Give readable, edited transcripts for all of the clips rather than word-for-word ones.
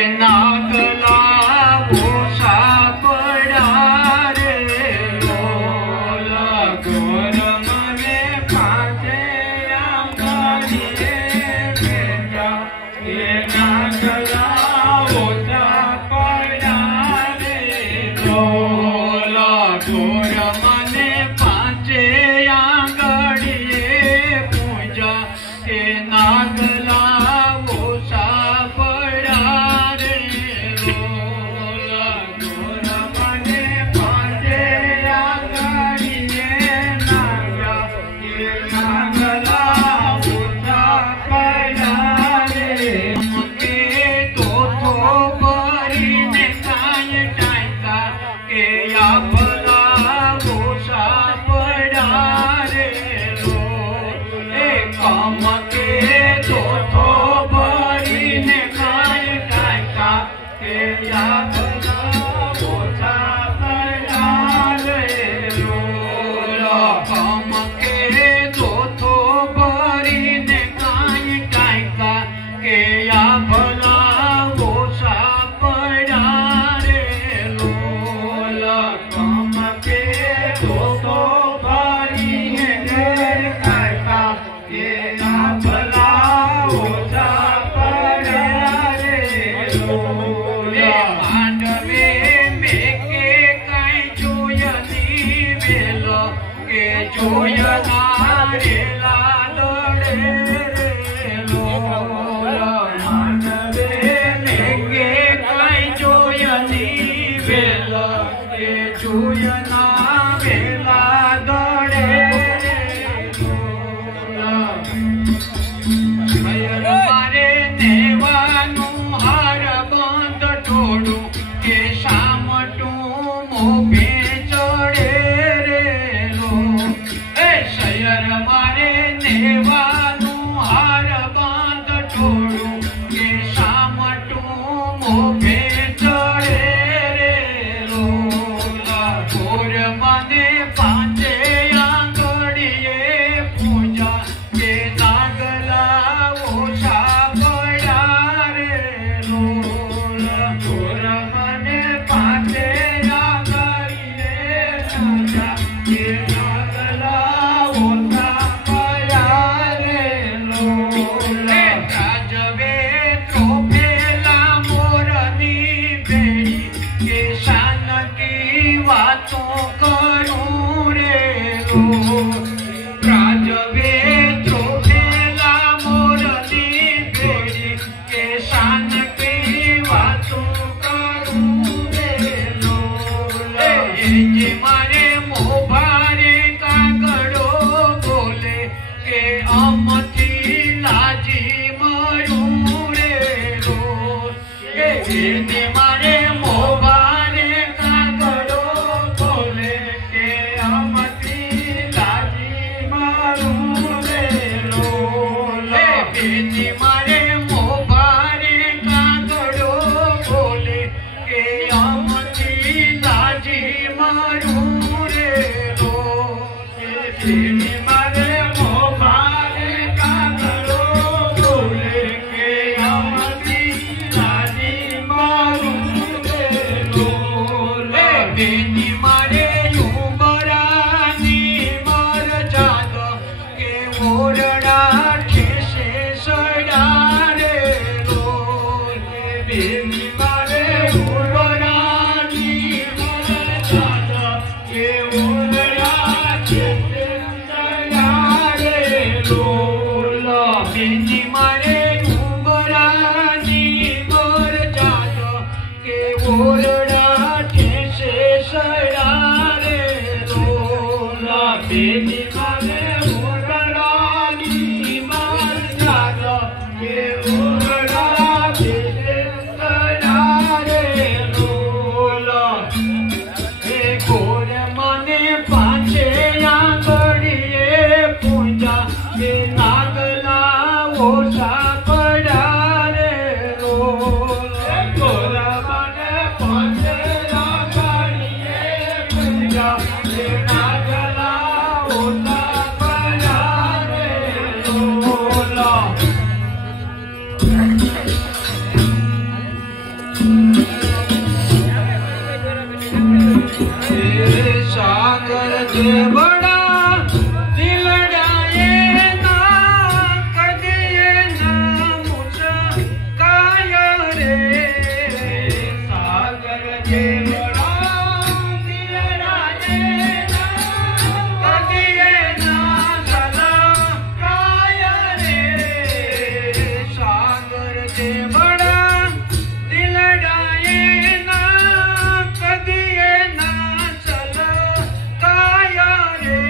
नागला भूषा पड़ा रे लोला गोर मने पाते आंगणिये बेटा ये नागला भूषा पड़ा रे लोला गोर मने पाते आंगणिये पूजा ये नागला Yeah. देवड़ा दिलड़ा ये ना कदी ये ना मुझा काया रे सागर देवड़ा दिलड़ा ये ना कदी ये ना चला काया रे सागर देवड़ा दिलड़ा ये ना कदी ये ना चला काया रे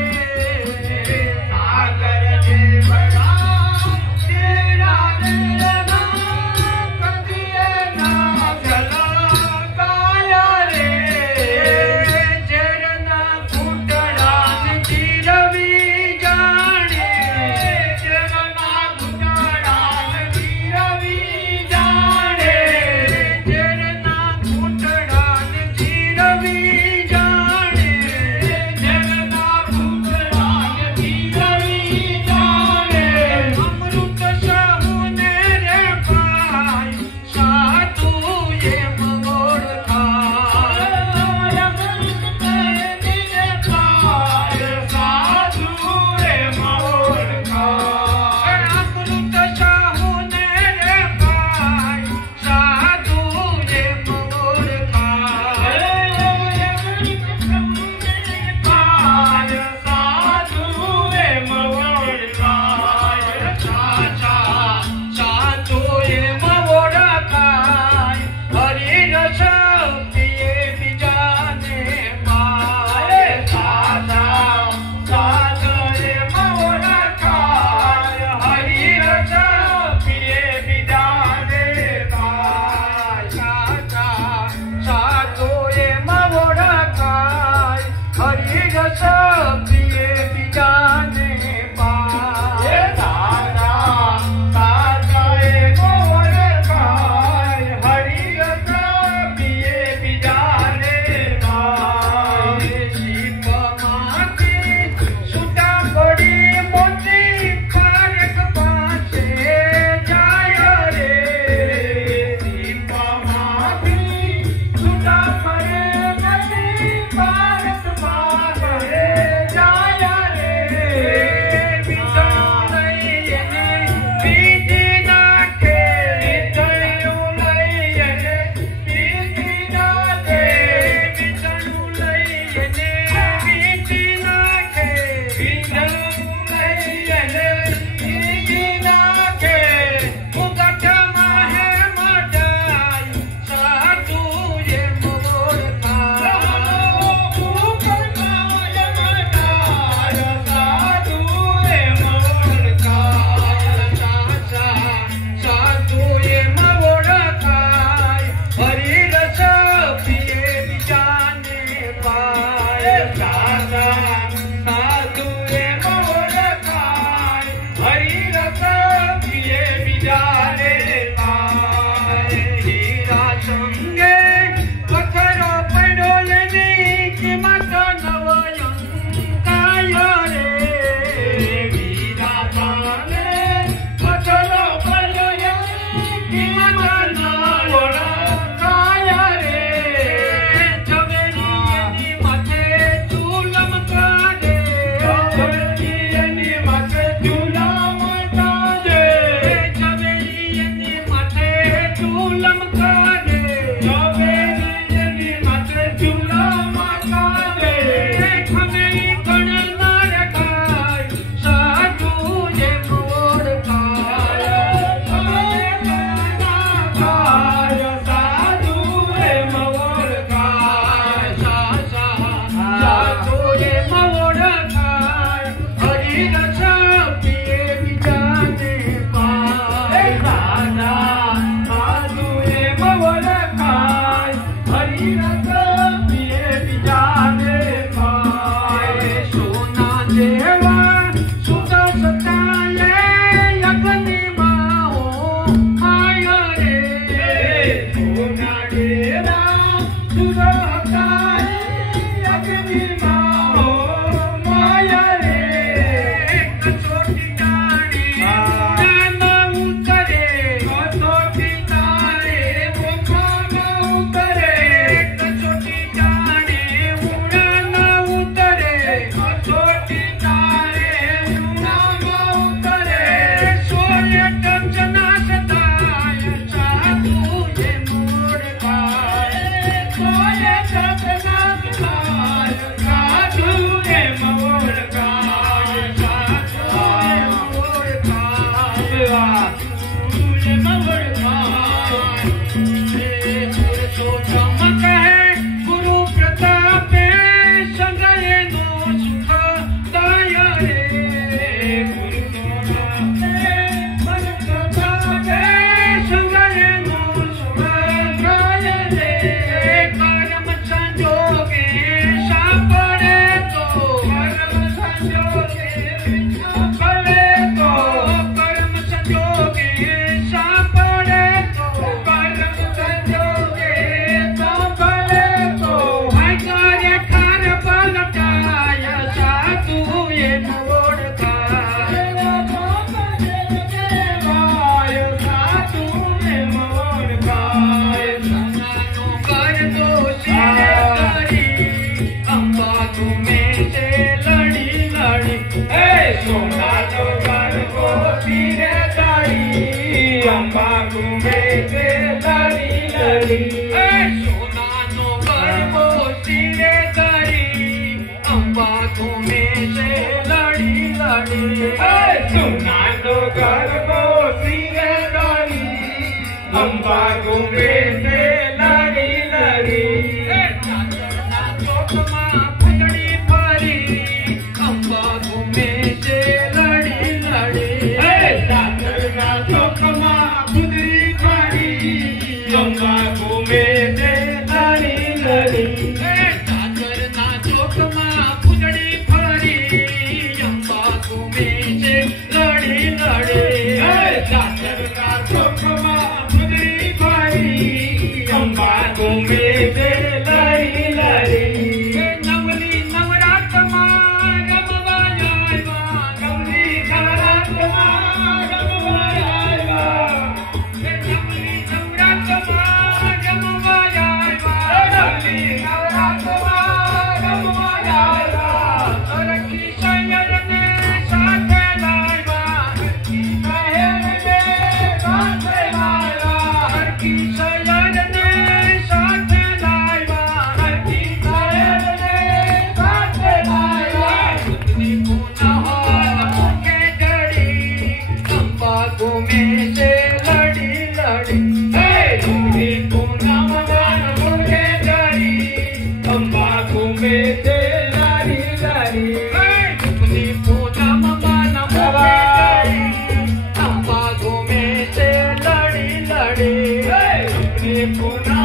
लड़ी सोना नो गरबो सिरे धरी अंबा घूमे से लड़ी लड़ी सोना नो गरबो सिरे धरी अंबा घूमे से लड़ी लड़ी चादरना चौकमा फुदड़ी फरी अंबा घूमे से लड़ी लड़ी चादरना चौकमा फुदड़ी फरी अंबा घूमे से लड़ी लड़ी चादरना चौकमा फुदड़ी फरी अंबा घूमे से लड़ी लड़ी चादरना चौकमा फुदड़ी फरी अंबा घूमे से लड़ी लड़ी नवली नवरात रमवा जायवा नवली नवरात रमवा जायवा नवली नवरात रमवा जायवा नवली नवरात रमवा जायवा सरकी शहर में साथ लायवा सरकी शहर में साथ लायवा सरकी शहर में साथ लायवा सरकी शहर में साथ लायवा सुतनी पूना के जड़ी अंबा घूमे से लड़ी लड़ी सुतनी पूना के जड़ी अंबा घूमे से लड़ी लड़ी सुतनी पूना के जड़ी अंबा घूमे से लड़ी लड़ी सुतनी पूना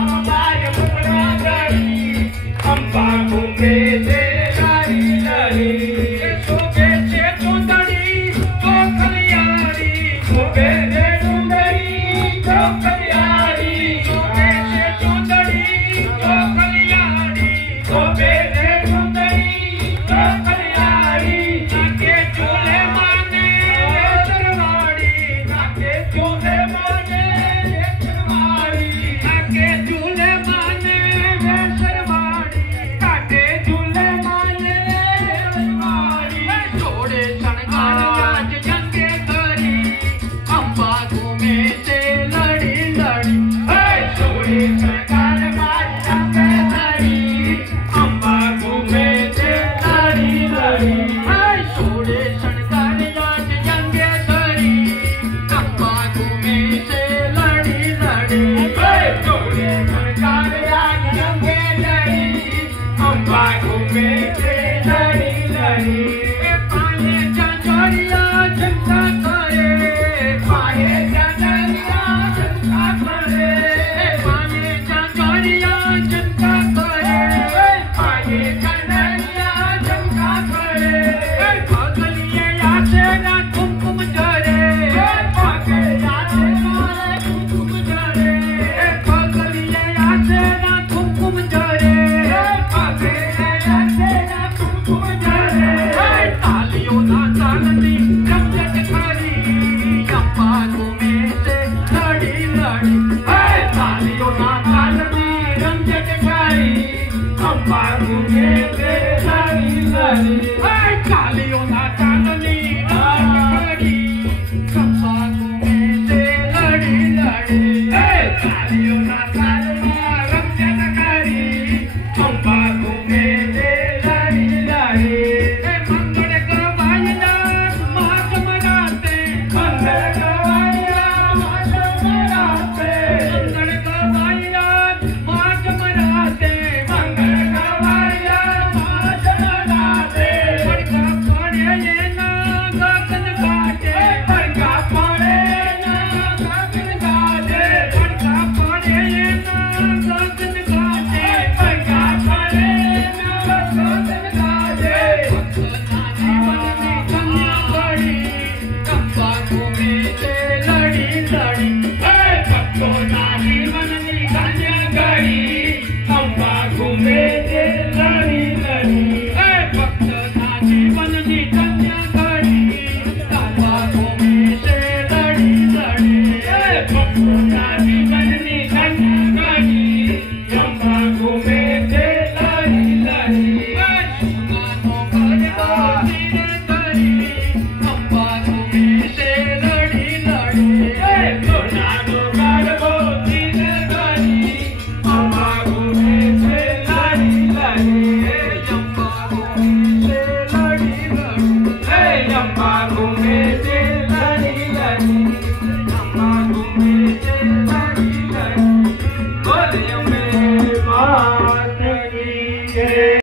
अंबा घूमे से लड़ी लड़ी शोभे से चुंदड़ी चौखलियारी शोभे से चुंदड़ी चौखलियारी शोभे से चुंदड़ी चौखलियारी शोभे से चुंदड़ी चौखलियारी नाके चूल्हे माने सरवाड़ी नाके चूल्हे माने सरवाड़ी नाके चूल्हे माने सरवाड़ी काटे झूले माने सरवाड़ी छोड़े शणगार आज जंगे धरी अंबा घूमे से लड़ी लड़ी छोड़े शणगार आज जंगे धरी अंबा घूमे से लड़ी लड़ी छोड़े शणगार आज जंगे धरी अंबा घूमे से लड़ी लड़ी छोड़े शणगार आज जंगे धरी अंबा घूमे से लड़ी लड़ी पाए जंजरिया झंडा करे पाए जंजरिया झंडा करे पाए जंजरिया झंडा करे पाए जंजरिया झंडा करे पगलिए आसे ना कुमकुम जरे पगलिए आसे ना कुमकुम जरे पगलिए आसे ना कुमकुम जरे पगलिए आसे ना कुमकुम जरे तालियों ना तालनी रमझट खरी अंबा घूमे से लड़ी लड़ी तालियों ना तालनी रमझट खरी अंबा घूमे से लड़ी लड़ी